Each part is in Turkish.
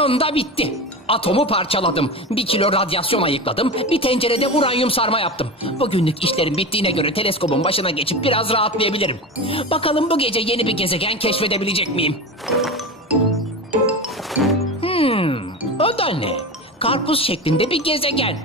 Sonunda bitti. Atomu parçaladım. Bir kilo radyasyon ayıkladım. Bir tencerede uranyum sarma yaptım. Bugünlük işlerim bittiğine göre teleskobun başına geçip biraz rahatlayabilirim. Bakalım bu gece yeni bir gezegen keşfedebilecek miyim? Hmm, o da ne? Karpuz şeklinde bir gezegen.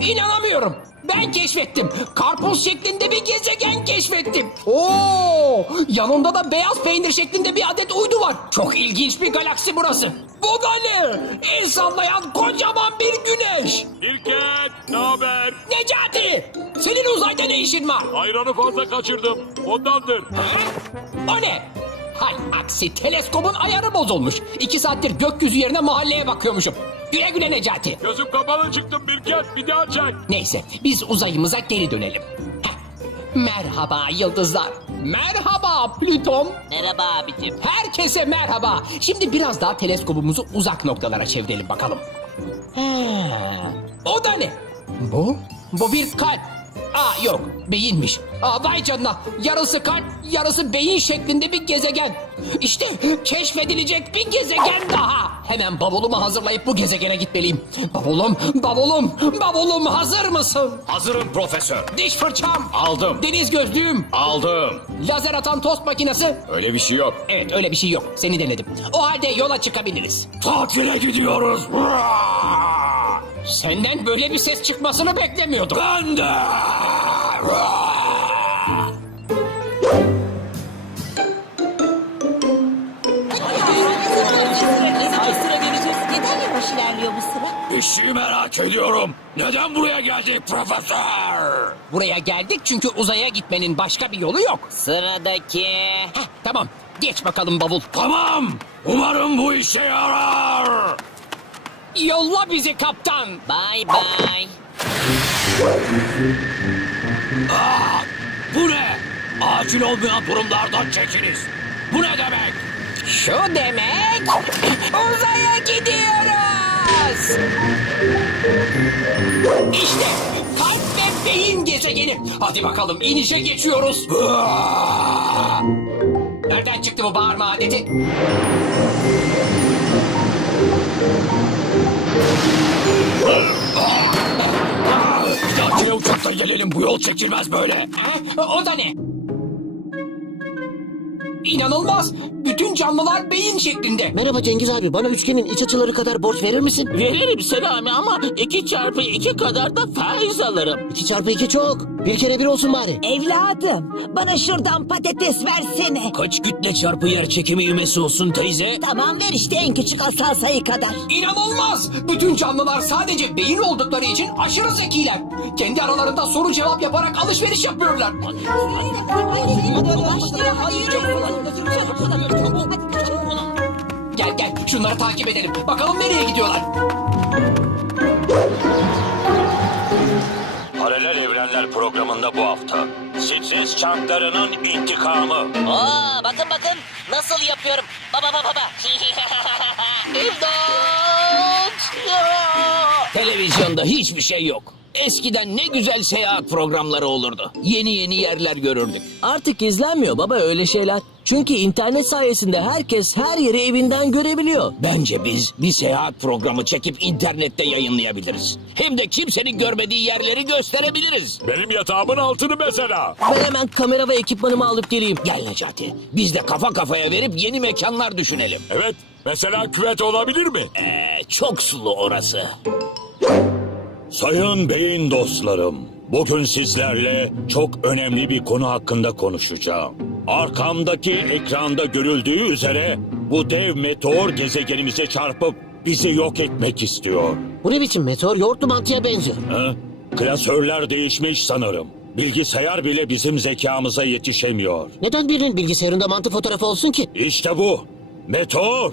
İnanamıyorum. Ben keşfettim. Karpuz şeklinde bir gezegen keşfettim. Oo, yanında da beyaz peynir şeklinde bir adet uydu var. Çok ilginç bir galaksi burası. Bu da ne? El sallayan kocaman bir güneş. İlker, ne haber? Necati, senin uzayda ne işin var? Ayranı fazla kaçırdım. Ondandır. Ha? O ne? Hay aksi teleskobun ayarı bozulmuş. İki saattir gökyüzü yerine mahalleye bakıyormuşum. Güle güle Necati. Gözüm kapalı çıktım Birket. Bir daha çek. Neyse biz uzayımıza geri dönelim. Heh. Merhaba yıldızlar. Merhaba Plüton. Merhaba abicim. Herkese merhaba. Şimdi biraz daha teleskobumuzu uzak noktalara çevirelim bakalım. He. O da ne? Bu? Bu bir kalp. Aa yok beyinmiş. Aa vay canına yarısı kalp yarısı beyin şeklinde bir gezegen. İşte keşfedilecek bir gezegen daha. Hemen bavulumu hazırlayıp bu gezegene gitmeliyim. Bavulum, bavulum, bavulum hazır mısın? Hazırım profesör. Diş fırçam. Aldım. Deniz gözlüğüm. Aldım. Lazer atan tost makinesi. Öyle bir şey yok. Evet öyle bir şey yok. Seni denedim. O halde yola çıkabiliriz. Tatile gidiyoruz. Senden böyle bir ses çıkmasını beklemiyordum. Ben de. Şey merak ediyorum. Neden buraya geldik profesör? Buraya geldik çünkü uzaya gitmenin başka bir yolu yok. Sıradaki. Heh, tamam. Geç bakalım bavul. Tamam. Umarım bu işe yarar. Yolla bizi kaptan. Bye bye. Bu ne? Acil olmayan durumlardan çekiniz. Bu ne demek? Şu demek uzaya gidiyoruz. İşte kalp ve beyin gezegeni. Hadi bakalım inişe geçiyoruz. Nereden çıktı bu bağırma adeti? Dahakine uçakla gelelim. Bu yol çekilmez böyle. Ha? O da ne? İnanılmaz. Bütün canlılar beyin şeklinde. Merhaba Cengiz abi bana üçgenin iç açıları kadar borç verir misin? Veririm Selami ama iki çarpı iki kadar da faiz alırım. 2 çarpı 2 çok. Bir kere bir olsun bari. Evladım, bana şuradan patates versene. Kaç kütle çarpı yer çekimi ivmesi olsun teyze? Tamam ver işte en küçük asal sayı kadar. İnanılmaz. Bütün canlılar sadece beyin oldukları için aşırı zekiler. Kendi aralarında soru cevap yaparak alışveriş yapıyorlar. Gel gel şunları takip edelim. Bakalım nereye gidiyorlar. Paralel Evrenler programında bu hafta stres çanklarının intikamı. Oo, bakın bakın nasıl yapıyorum. Baba baba baba. İmdat! Televizyonda hiçbir şey yok. Eskiden ne güzel seyahat programları olurdu. Yeni yeni yerler görürdük. Artık izlenmiyor baba öyle şeyler. Çünkü internet sayesinde herkes her yeri evinden görebiliyor. Bence biz bir seyahat programı çekip internette yayınlayabiliriz. Hem de kimsenin görmediği yerleri gösterebiliriz. Benim yatağımın altını mesela. Ben hemen kamera ve ekipmanımı alıp geleyim. Gel Necati, biz de kafa kafaya verip yeni mekanlar düşünelim. Evet. Mesela küvet olabilir mi? Ee, çok sulu orası. Sayın beyin dostlarım, bugün sizlerle çok önemli bir konu hakkında konuşacağım. Arkamdaki ekranda görüldüğü üzere bu dev meteor gezegenimize çarpıp bizi yok etmek istiyor. Bu ne biçim meteor yoğurtlu mantıya benziyor. Ha? Klasörler değişmiş sanırım. Bilgisayar bile bizim zekamıza yetişemiyor. Neden birinin bilgisayarında mantı fotoğrafı olsun ki? İşte bu. Meteor.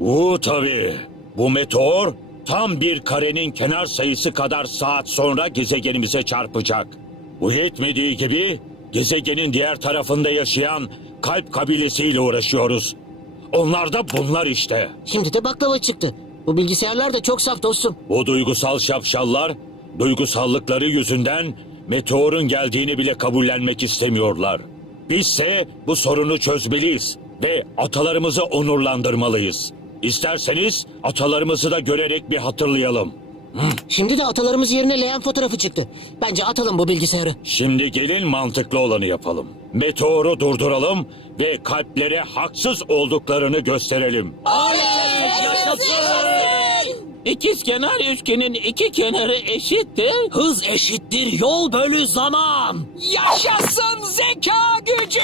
Uuu tabii. Bu meteor tam bir karenin kenar sayısı kadar saat sonra gezegenimize çarpacak. Bu yetmediği gibi gezegenin diğer tarafında yaşayan kalp kabilesiyle uğraşıyoruz. Onlar da bunlar işte. Şimdi de baklava çıktı. Bu bilgisayarlar da çok saf dostum. Bu duygusal şapşallar duygusallıkları yüzünden meteorun geldiğini bile kabullenmek istemiyorlar. Bizse bu sorunu çözmeliyiz. ve atalarımızı onurlandırmalıyız. İsterseniz atalarımızı da görerek bir hatırlayalım. Şimdi de atalarımız yerine leğen fotoğrafı çıktı. Bence atalım bu bilgisayarı. Şimdi gelin mantıklı olanı yapalım. Meteoru durduralım ve kalplere haksız olduklarını gösterelim. İkiz kenar üçgenin iki kenarı eşittir. Hız eşittir yol bölü zaman. Yaşasın zeka gücü!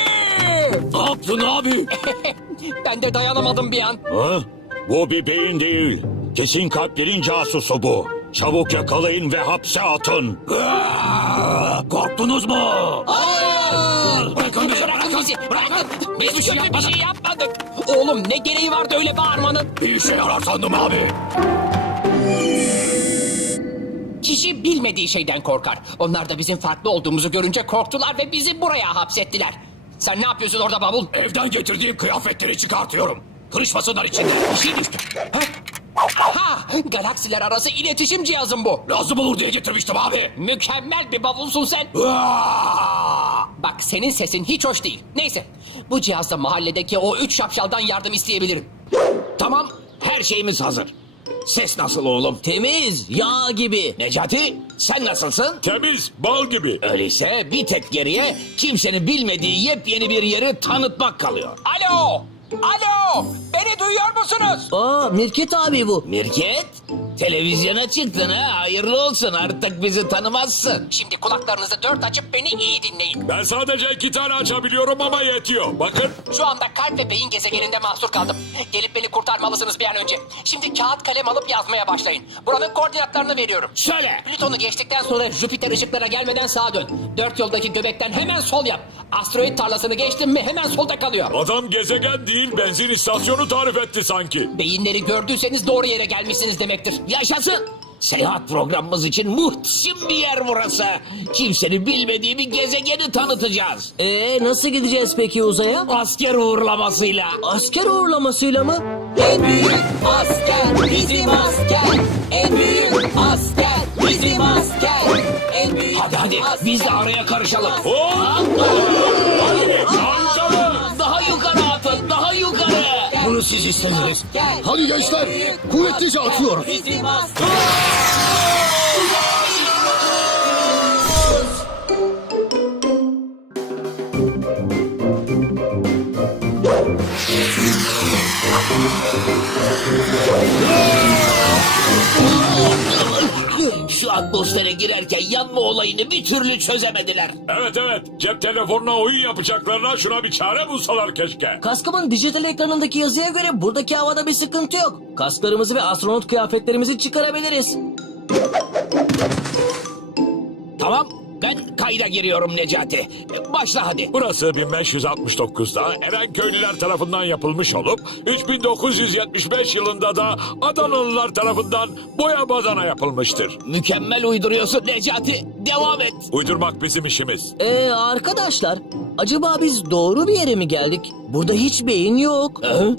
Ne yaptın abi? ben de dayanamadım bir an. Ha? Bu bir beyin değil. Kesin kalplerin casusu bu. Çabuk yakalayın ve hapse atın. Korktunuz mu? Bırakın bizi, Bırakın bizi! Bırakın. Biz bir şey bir yapmadık. şey yapmadık. Oğlum ne gereği vardı öyle bağırmanın? Bir işe yarar sandım abi. Kişi bilmediği şeyden korkar. Onlar da bizim farklı olduğumuzu görünce korktular ve bizi buraya hapsettiler. Sen ne yapıyorsun orada bavul? Evden getirdiğim kıyafetleri çıkartıyorum. Kırışmasınlar içinde. Bir şey düştü. Ha? Ha, galaksiler arası iletişim cihazım bu. Lazım olur diye getirmiştim abi. Mükemmel bir bavulsun sen. Aa! Bak senin sesin hiç hoş değil. Neyse, bu cihazda mahalledeki o üç şapşaldan yardım isteyebilirim. Tamam, her şeyimiz hazır. Ses nasıl oğlum? Temiz, yağ gibi. Necati, sen nasılsın? Temiz, bal gibi. Öyleyse bir tek geriye kimsenin bilmediği yepyeni bir yeri tanıtmak kalıyor. Alo! Alo! Beni duyuyor musunuz? Aa Mirket abi bu. Mirket, televizyona çıktın ha. Hayırlı olsun artık bizi tanımazsın. Şimdi kulaklarınızı dört açıp beni iyi dinleyin. Ben sadece iki tane açabiliyorum ama yetiyor. Bakın. Şu anda kalp ve beyin gezegeninde mahsur kaldım. Gelip beni kurtarmalısınız bir an önce. Şimdi kağıt kalem alıp yazmaya başlayın. Buranın koordinatlarını veriyorum. Söyle. Plüton'u geçtikten sonra Jüpiter ışıklara gelmeden sağa dön. Dört yoldaki göbekten hemen sol yap. Asteroid tarlasını geçtin mi hemen solda kalıyor. Adam gezegen değil benzin istasyonu tarif etti sanki. Beyinleri gördüyseniz doğru yere gelmişsiniz demektir. Yaşasın. Seyahat programımız için muhteşem bir yer burası. Kimsenin bilmediği bir gezegeni tanıtacağız. Ee nasıl gideceğiz peki uzaya? Asker uğurlamasıyla. Asker uğurlamasıyla mı? En büyük asker bizim asker. En büyük asker bizim asker. En büyük Hadi hadi asker. biz de araya karışalım. Hop! Bunu siz istediniz. Hadi gençler, kuvvetlice atıyoruz. Atmosfere girerken yanma olayını bir türlü çözemediler. Evet evet cep telefonuna oyun yapacaklarına şuna bir çare bulsalar keşke. Kaskımın dijital ekranındaki yazıya göre buradaki havada bir sıkıntı yok. Kasklarımızı ve astronot kıyafetlerimizi çıkarabiliriz. Tamam ben kayda giriyorum Necati. Başla hadi. Burası 1569'da Erenköylüler tarafından yapılmış olup 3975 yılında da Adanalılar tarafından boya badana yapılmıştır. Mükemmel uyduruyorsun Necati. Devam et. Uydurmak bizim işimiz. Ee arkadaşlar, acaba biz doğru bir yere mi geldik? Burada hiç beyin yok. Hı?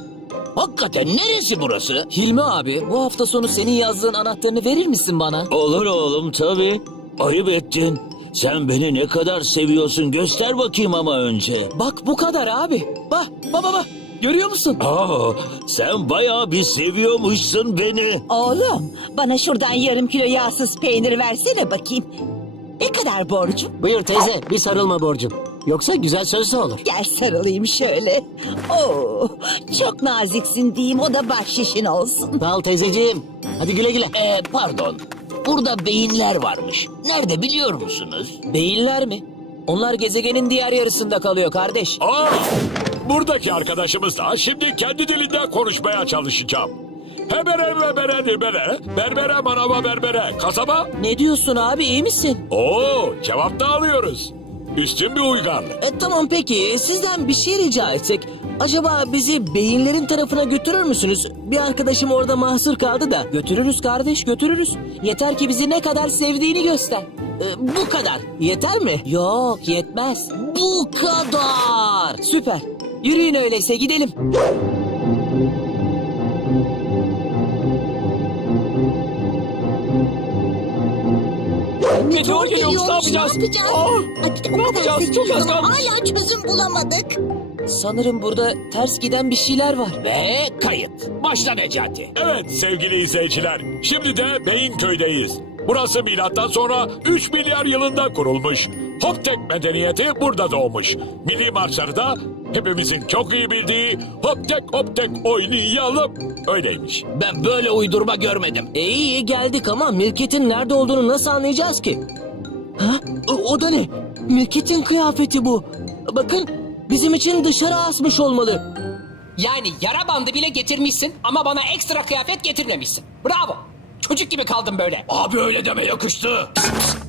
Hakikaten neresi burası? Hilmi abi, bu hafta sonu senin yazdığın anahtarını verir misin bana? Olur oğlum tabii. Ayıp ettin. Sen beni ne kadar seviyorsun göster bakayım ama önce. Bak bu kadar abi. Bak, baba bak. Görüyor musun? Aa, sen bayağı bir seviyormuşsun beni. Oğlum bana şuradan yarım kilo yağsız peynir versene bakayım. Ne kadar borcum? Buyur teyze, bir sarılma borcum. Yoksa güzel sözlü olur. Gel sarılayım şöyle. Oo, çok naziksin diyeyim o da bahşişin olsun. Sağ ol teyzeciğim. Hadi güle güle. Ee, pardon. Burada beyinler varmış. Nerede biliyor musunuz? Beyinler mi? Onlar gezegenin diğer yarısında kalıyor kardeş. Aa, buradaki arkadaşımızla şimdi kendi dilinde konuşmaya çalışacağım. Hebere bebere nibere, berbere manava berbere, kasaba. Ne diyorsun abi iyi misin? Oo, cevap da alıyoruz. Üstün bir uygarlık. E tamam peki sizden bir şey rica etsek. Acaba bizi beyinlerin tarafına götürür müsünüz? Bir arkadaşım orada mahsur kaldı da. Götürürüz kardeş götürürüz. Yeter ki bizi ne kadar sevdiğini göster. E, bu kadar. Yeter mi? Yok yetmez. Bu kadar. Süper. Yürüyün öyleyse gidelim. Meteor geliyormuş ne yapacağız? O kadar yapacağız? zekiyiz Çok az kalmış. hala çözüm bulamadık. Sanırım burada ters giden bir şeyler var. Ve kayıt. Başla Necati. Evet sevgili izleyiciler. Şimdi de Beyinköy'deyiz. Burası milattan sonra 3 milyar yılında kurulmuş. Hoptek medeniyeti burada doğmuş. Milli marşları da hepimizin çok iyi bildiği Hoptek Hoptek oynayalım. Öyleymiş. Ben böyle uydurma görmedim. E iyi iyi geldik ama Mirket'in nerede olduğunu nasıl anlayacağız ki? Ha? O, o da ne? Mirket'in kıyafeti bu. Bakın bizim için dışarı asmış olmalı. Yani yara bandı bile getirmişsin ama bana ekstra kıyafet getirmemişsin. Bravo. Çocuk gibi kaldım böyle. Abi öyle deme yakıştı.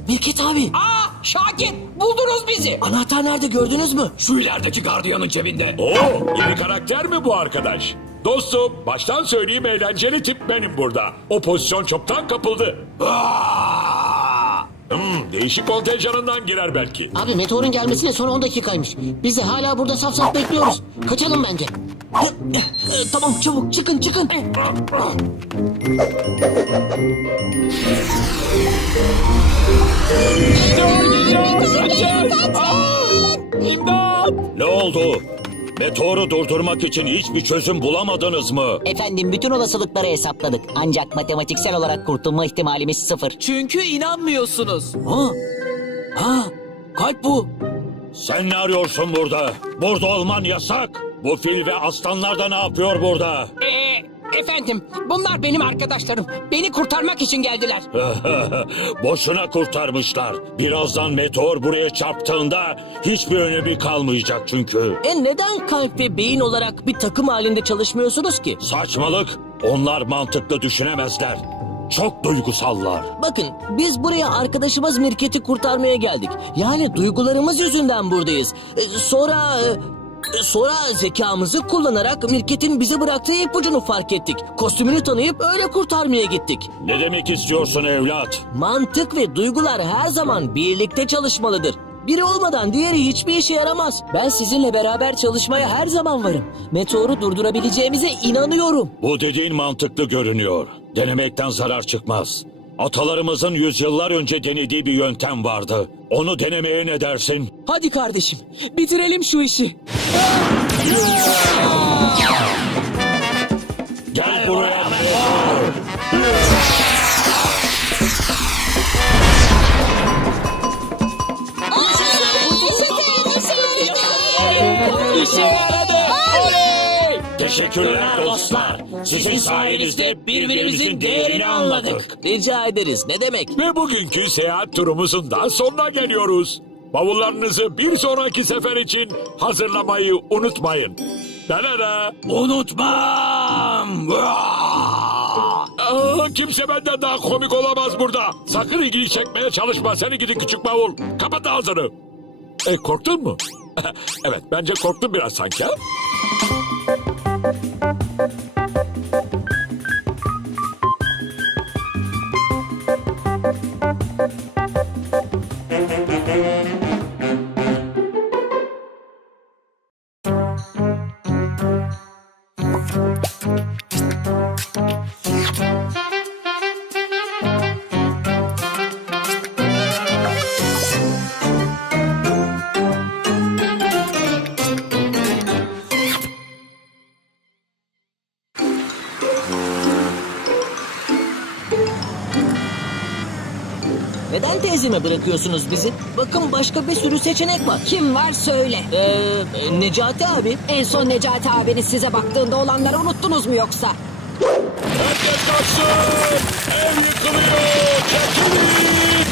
Mirket abi Aa Şakir buldunuz bizi. anahtar nerede gördünüz mü? Şu ilerideki gardiyanın cebinde. Oo, yeni karakter mi bu arkadaş? Dostum, baştan söyleyeyim eğlenceli tip benim burada. O pozisyon çoktan kapıldı. Aa! Hmm, değişik kontenjanından girer belki. Abi meteorun gelmesine son 10 dakikaymış. Biz de hala burada saf saf bekliyoruz. Kaçalım bence. E, tamam çabuk çıkın çıkın. Ne oldu? Meteoru durdurmak için hiçbir çözüm bulamadınız mı? Efendim bütün olasılıkları hesapladık. Ancak matematiksel olarak kurtulma ihtimalimiz sıfır. Çünkü inanmıyorsunuz. Ha, ha kalp bu. Sen ne arıyorsun burada? Burada olman yasak. Bu fil ve aslanlar da ne yapıyor burada? Ee, efendim bunlar benim arkadaşlarım. Beni kurtarmak için geldiler. Boşuna kurtarmışlar. Birazdan meteor buraya çarptığında hiçbir önemi kalmayacak çünkü. E neden kalp ve beyin olarak bir takım halinde çalışmıyorsunuz ki? Saçmalık. Onlar mantıklı düşünemezler. Çok duygusallar. Bakın biz buraya arkadaşımız Mirket'i kurtarmaya geldik. Yani duygularımız yüzünden buradayız. E, sonra... e, Sonra zekamızı kullanarak Mirket'in bize bıraktığı ipucunu fark ettik. Kostümünü tanıyıp öyle kurtarmaya gittik. Ne demek istiyorsun evlat? Mantık ve duygular her zaman birlikte çalışmalıdır. Biri olmadan diğeri hiçbir işe yaramaz. Ben sizinle beraber çalışmaya her zaman varım. Meteoru durdurabileceğimize inanıyorum. Bu dediğin mantıklı görünüyor. Denemekten zarar çıkmaz. Atalarımızın yüzyıllar önce denediği bir yöntem vardı. Onu denemeye ne dersin? Hadi kardeşim, bitirelim şu işi. Gel buraya. Teşekkürler dostlar. Sizin sayenizde birbirimizin değerini anladık. Rica ederiz. Ne demek? Ve bugünkü seyahat turumuzun da sonuna geliyoruz. Bavullarınızı bir sonraki sefer için hazırlamayı unutmayın. Danana. Unutmam. Aa, kimse benden daha komik olamaz burada. Sakın ilgiyi çekmeye çalışma seni gidi küçük bavul. Kapat ağzını. E korktun mu? evet bence korktun biraz sanki ha? Neden teyzeme bırakıyorsunuz bizi? Bakın başka bir sürü seçenek var. Kim var söyle. Ee, Necati abi. En son Necati abiniz size baktığında olanları unuttunuz mu yoksa? Herkes kaçsın. Ev yıkılıyor. Çekilin.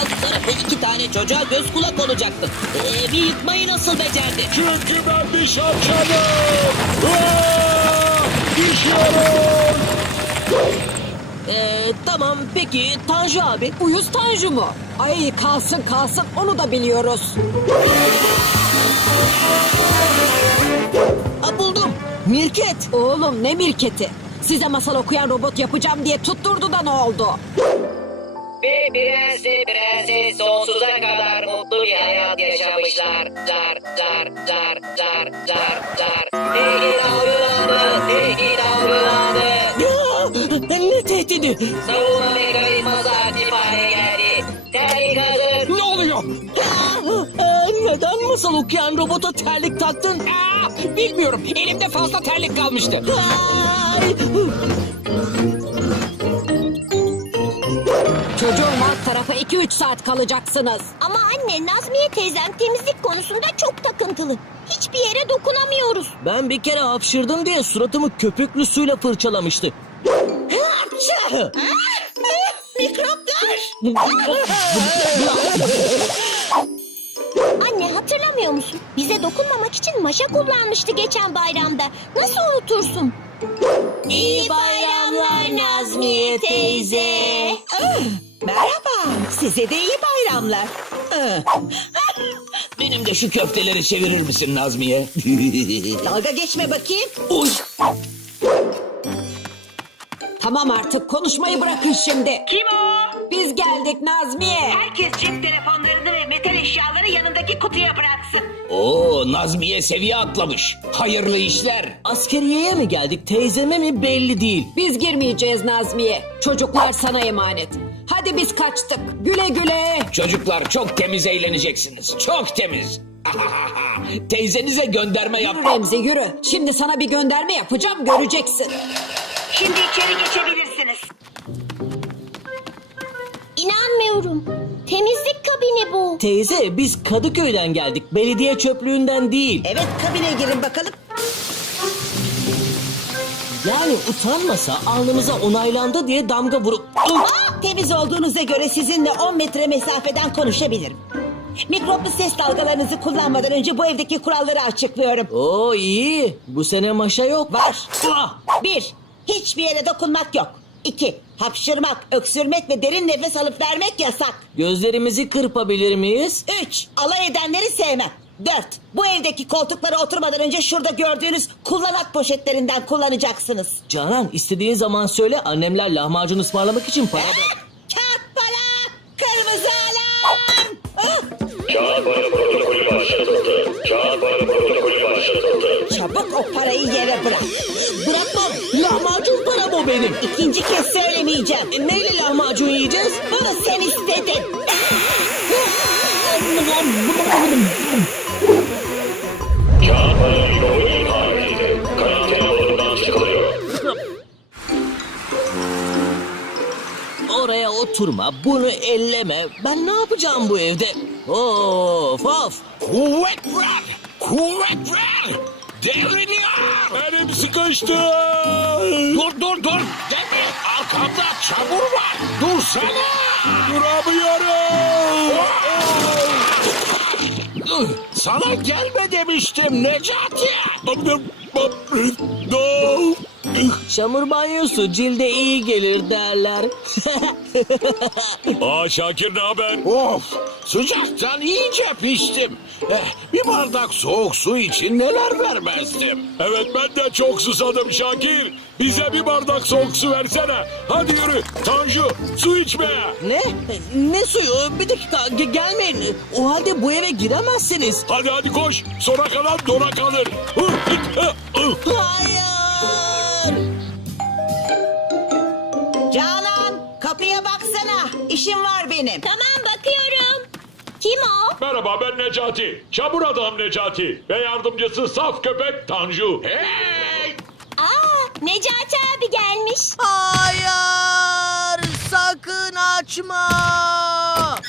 Alt tarafı iki tane çocuğa göz kulak olacaktım. Ee, bir yıkmayı nasıl becerdi? Çünkü ben bir şapşalım. Aa, Düşüyorum. Ee, tamam peki Tanju abi. Uyuz Tanju mu? Ay kalsın kalsın onu da biliyoruz. Aa, buldum. Mirket. Oğlum ne mirketi? Size masal okuyan robot yapacağım diye tutturdu da ne oldu? Bir prensi prensi sonsuza kadar mutlu bir hayat yaşamışlar. Zar zar zar zar zar zar. Tilki davrandı, tilki davrandı. Ya, ne tehdidi? Savunma mekanizması aktif hale geldi. Terlik hazır. Ne oluyor? Aa, Neden masal okuyan robota terlik taktın? Aa, bilmiyorum. Elimde fazla terlik kalmıştı. Ay! Çocuğum alt tarafa 2-3 saat kalacaksınız. Ama anne Nazmiye teyzem temizlik konusunda çok takıntılı. Hiçbir yere dokunamıyoruz. Ben bir kere hapşırdım diye suratımı köpüklü suyla fırçalamıştı. Anne hatırlamıyor musun? Bize dokunmamak için maşa kullanmıştı geçen bayramda. Nasıl unutursun? İyi bayramlar Nazmiye teyze. Merhaba. Size de iyi bayramlar. Benim de şu köfteleri çevirir misin Nazmiye? Dalga geçme bakayım. Uy! Tamam artık konuşmayı bırakın şimdi. Kim o? Biz geldik Nazmiye. Herkes cep telefonlarını ve metal eşyaları yanındaki kutuya bıraksın. Oo Nazmiye seviye atlamış. Hayırlı işler. Askeriyeye mi geldik teyzeme mi belli değil. Biz girmeyeceğiz Nazmiye. Çocuklar sana emanet. Hadi biz kaçtık. Güle güle. Çocuklar çok temiz eğleneceksiniz. Çok temiz. Teyzenize gönderme yap. Yürü Remzi yürü. Şimdi sana bir gönderme yapacağım göreceksin. Şimdi içeri geçebilirsiniz. İnanmıyorum. Temizlik kabini bu. Teyze biz Kadıköy'den geldik. Belediye çöplüğünden değil. Evet kabine girin bakalım. Yani utanmasa alnımıza onaylandı diye damga vurup... Aa, temiz olduğunuza göre sizinle 10 metre mesafeden konuşabilirim. Mikroplu ses dalgalarınızı kullanmadan önce bu evdeki kuralları açıklıyorum. Oo iyi. Bu sene maşa yok. Var. Ah! Bir, hiçbir yere dokunmak yok. İki, hapşırmak, öksürmek ve derin nefes alıp vermek yasak. Gözlerimizi kırpabilir miyiz? Üç, alay edenleri sevmem. Dört, bu evdeki koltuklara oturmadan önce şurada gördüğünüz kullanat poşetlerinden kullanacaksınız. Canan istediğin zaman söyle annemler lahmacun ısmarlamak için para... ver- Kağıt para, kırmızı alarm. Ah! Çabuk o parayı yere bırak. Bırakmam. Lahmacun benim. İkinci kez söylemeyeceğim. E, neyle lahmacun yiyeceğiz? Bunu sen istedin. Oraya oturma, bunu elleme. Ben ne yapacağım bu evde? Of of. Kuvvet ver! Kuvvet ver! Devriliyor! Elim sıkıştı! Dur dur dur! Demir arkamda çamur var! Dursana! Duramıyorum! Sana gelme demiştim Necati! Çamur banyosu cilde iyi gelir derler. Aa Şakir ne haber? Of! Sıcaktan iyice piştim. Eh, bir bardak soğuk su için neler vermezdim. Evet ben de çok susadım Şakir. Bize bir bardak soğuk su versene. Hadi yürü Tanju su içmeye. ne? Ne suyu? Bir dakika ge- gelmeyin. O halde bu eve giremezsiniz. Hadi hadi koş. Sona kadar dona kalır. Hayır. Kapıya baksana. İşim var benim. Tamam bakıyorum. Kim o? Merhaba ben Necati. Çamur adam Necati. Ve yardımcısı saf köpek Tanju. Hey! Aa Necati abi gelmiş. Hayır. Sakın açma.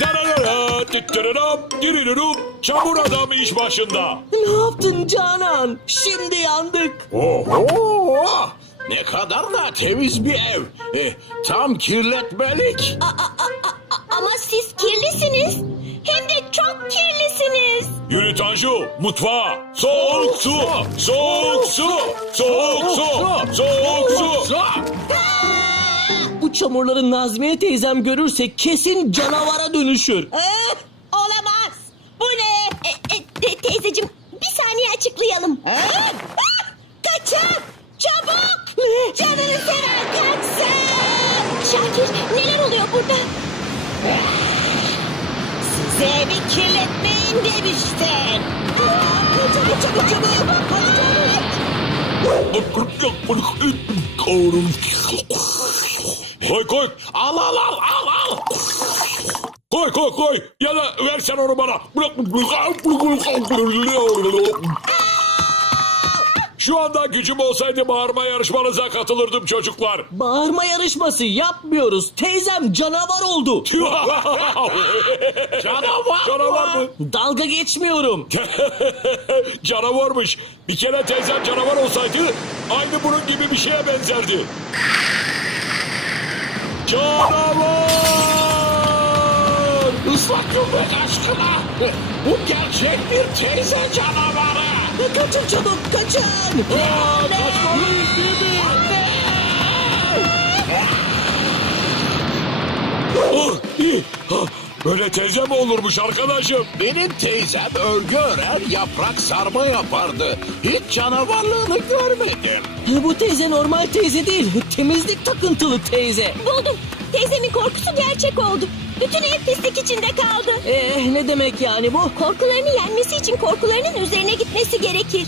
Dararara, tıttırırım, diririm. Çamur adam iş başında. Ne yaptın Canan? Şimdi yandık. Oho! Ne kadar da temiz bir ev. Eh, tam kirletmelik. Aa, aa, aa, aa, ama siz kirlisiniz. Hem de çok kirlisiniz. Yürü Tanju, mutfağa. Soğuk su, soğuk su, soğuk su, soğuk su. Bu çamurları Nazmiye teyzem görürse kesin canavara dönüşür. Olamaz. Bu ne? E, e, te- teyzeciğim bir saniye açıklayalım. Ah, kaçın. Çabuk. Canını seven kaçsın. Şakir neler oluyor burada? Size evi kirletmeyin demiştim. Çabuk çabuk çabuk. Koy koy. Al al al al al. Koy koy koy ya da versen onu bana. Şu anda gücüm olsaydı bağırma yarışmanıza katılırdım çocuklar. Bağırma yarışması yapmıyoruz. Teyzem canavar oldu. Canavar, Canavar mı? Dalga geçmiyorum. Canavarmış. Bir kere teyzem canavar olsaydı aynı bunun gibi bir şeye benzerdi. Canavar! Islak göbek aşkına. Bu gerçek bir teyze canavarı. Kaçın çabuk kaçın. Oh, iyi. Ha, Böyle teyze mi olurmuş arkadaşım? Benim teyzem örgü örer, yaprak sarma yapardı. Hiç canavarlığını görmedim. Bu teyze normal teyze değil. Temizlik takıntılı teyze. Buldum. Teyzemin korkusu gerçek oldu. Bütün ev pislik içinde kaldı. Eh ne demek yani bu? Korkularını yenmesi için korkularının üzerine gitmesi gerekir.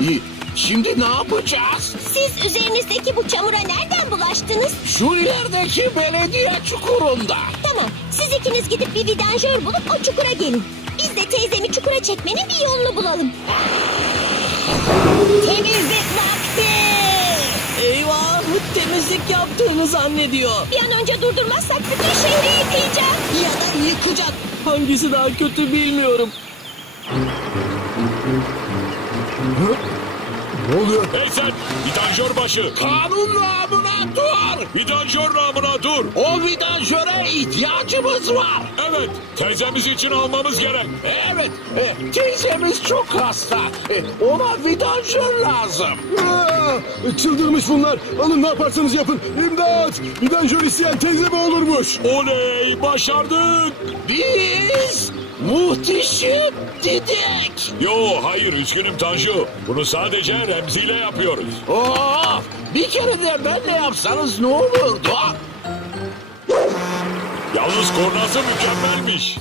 İyi. Şimdi ne yapacağız? Siz üzerinizdeki bu çamura nereden bulaştınız? Şu ilerideki belediye çukurunda. Tamam, siz ikiniz gidip bir vidanjör bulup o çukura gelin. Biz de teyzemi çukura çekmenin bir yolunu bulalım. Eyvah temizlik yaptığını zannediyor. Bir an önce durdurmazsak bütün şehri yıkayacak. Ya da yıkacak. Hangisi daha kötü bilmiyorum. Hey sen vidanjör başı. Kanun namına dur. Vidanjör namına dur. O vidanjöre ihtiyacımız var. Evet teyzemiz için almamız gerek. Evet, e, teyzemiz çok hasta. E, ona vidanjör lazım. Çıldırmış bunlar. Alın ne yaparsanız yapın. İmdat! Vidanjör isteyen teyze mi olurmuş? Oley başardık. Biz muhteşem dedik. Yo hayır üzgünüm Tanju. Bunu sadece Remzi ile yapıyoruz. Of, bir kere de benle yapsanız ne olurdu? Yalnız kornası mükemmelmiş.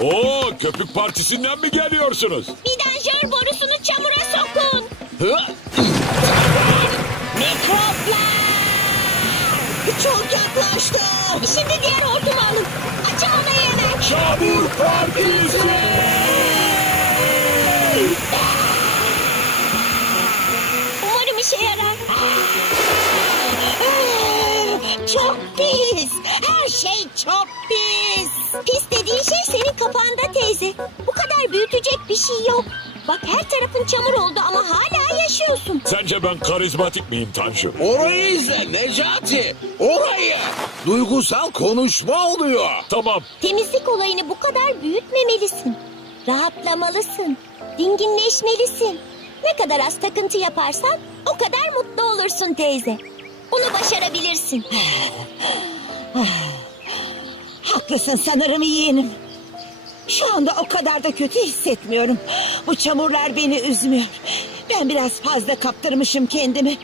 Oo köpük partisinden mi geliyorsunuz? Vidanjör borusunu çamura sokun. Hı? Mikroplar! Çok yaklaştı. Şimdi diğer hortumu alın. Çamur partisi. Umarım işe yarar. Çok pis. Her şey çok pis. Pis dediğin şey senin kafanda teyze. Bu kadar büyütecek bir şey yok. Bak her tarafın çamur oldu ama hala yaşıyorsun. Sence ben karizmatik miyim Tanju? Orayı izle Necati. Orayı. Duygusal konuşma oluyor. Tamam Temizlik olayını bu kadar büyütmemelisin. Rahatlamalısın. Dinginleşmelisin. Ne kadar az takıntı yaparsan o kadar mutlu olursun teyze. Bunu başarabilirsin. Haklısın sanırım yeğenim. Şu anda o kadar da kötü hissetmiyorum. Bu çamurlar beni üzmüyor. Ben biraz fazla kaptırmışım kendimi.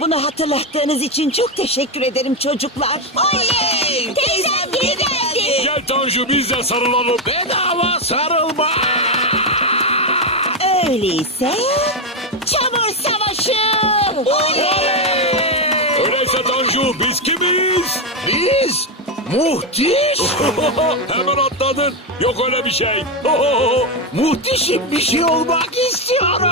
Bunu hatırlattığınız için çok teşekkür ederim çocuklar. Oley! Teyzem geri geldi. gel Tanju biz de sarılalım. Bedava sarılma. Öyleyse çamur savaşı. Öyleyse Tanju biz kimiz? Biz Muhtiş. Hemen atladın. Yok öyle bir şey. Muhtişim bir şey olmak istiyorum.